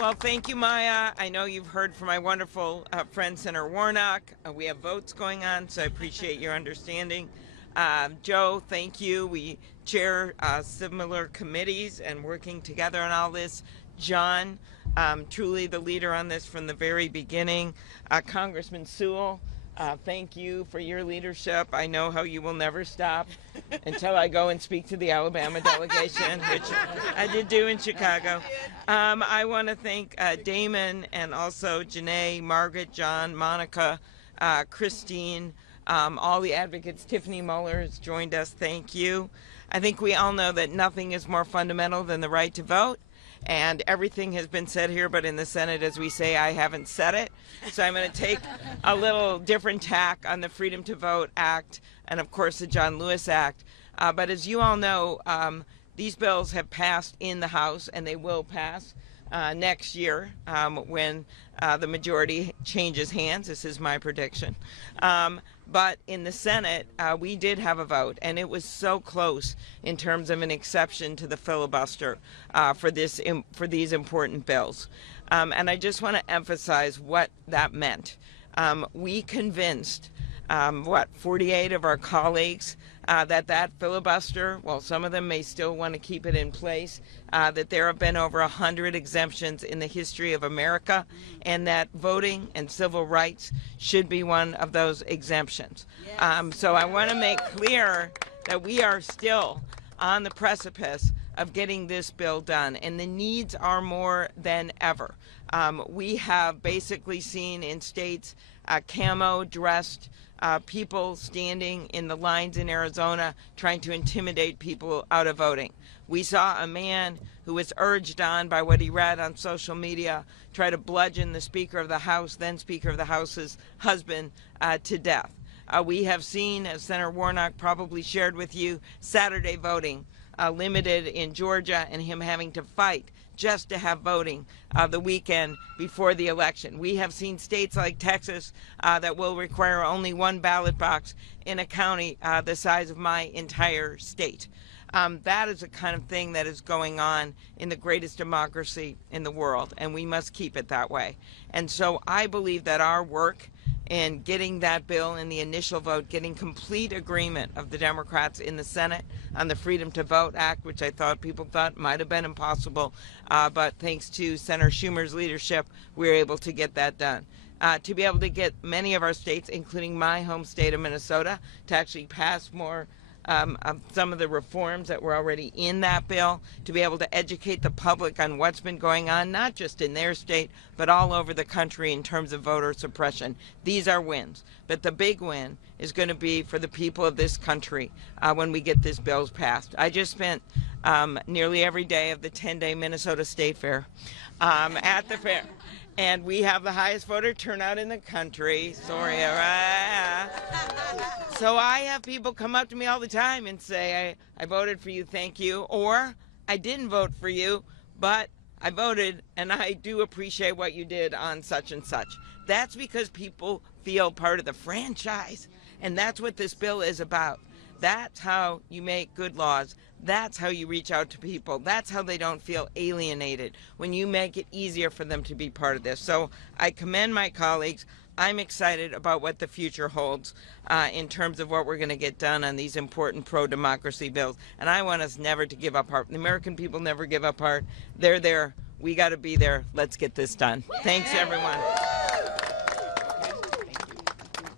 Well, thank you, Maya. I know you've heard from my wonderful friend, Senator Warnock. We have votes going on, so I appreciate your understanding. Joe, thank you. We chair similar committees and working together on all this. John, truly the leader on this from the very beginning. Congressman Sewell, thank you for your leadership. I know how you will never stop until I go and speak to the Alabama delegation, which I did do in Chicago. I want to thank Damon and also Janae, Margaret, John, Monica, Christine, all the advocates. Tiffany Muller has joined us. Thank you. I think we all know that nothing is more fundamental than the right to vote. And everything has been said here, but in the Senate, as we say, I haven't said it. So I'm going to take a little different tack on the Freedom to Vote Act and, of course, the John Lewis Act. But as you all know, these bills have passed in the House, and they will pass next year when the majority changes hands. This is my prediction. But in the Senate, we did have a vote, and it was so close in terms of an exception to the filibuster for these important bills. And I just want to emphasize what that meant. We convinced 48 of our colleagues that filibuster, while some of them may still want to keep it in place, that there have been over 100 exemptions in the history of America, and that voting and civil rights should be one of those exemptions. Yes. So I want to make clear that we are still on the precipice of getting this bill done, and the needs are more than ever. We have basically seen in states camo-dressed people standing in the lines in Arizona trying to intimidate people out of voting. We saw a man who was urged on by what he read on social media try to bludgeon the Speaker of the House, then Speaker of the House's husband, to death. We have seen, as Senator Warnock probably shared with you, Saturday voting limited in Georgia and him having to fight just to have voting the weekend before the election. We have seen states like Texas that will require only one ballot box in a county the size of my entire state. That is the kind of thing that is going on in the greatest democracy in the world, and we must keep it that way. And so I believe that our work in getting that bill in the initial vote, getting complete agreement of the Democrats in the Senate on the Freedom to Vote Act, which I thought people thought might have been impossible, but thanks to Senator Schumer's leadership, we were able to get that done. To be able to get many of our states, including my home state of Minnesota, to actually pass more some of the reforms that were already in that bill, to be able to educate the public on what's been going on, not just in their state, but all over the country in terms of voter suppression. These are wins. But the big win is going to be for the people of this country when we get this bill passed. I just spent nearly every day of the 10-day Minnesota State Fair at the fair. And we have the highest voter turnout in the country. Sorry, So I have people come up to me all the time and say, I voted for you, thank you. Or, I didn't vote for you, but I voted, and I do appreciate what you did on such and such. That's because people feel part of the franchise. And that's what this bill is about. That's how you make good laws. That's how you reach out to people. That's how they don't feel alienated, when you make it easier for them to be part of this. So I commend my colleagues. I'm excited about what the future holds in terms of what we're going to get done on these important pro-democracy bills. And I want us never to give up heart. The American people never give up heart. They're there. We got to be there. Let's get this done. Thanks, everyone.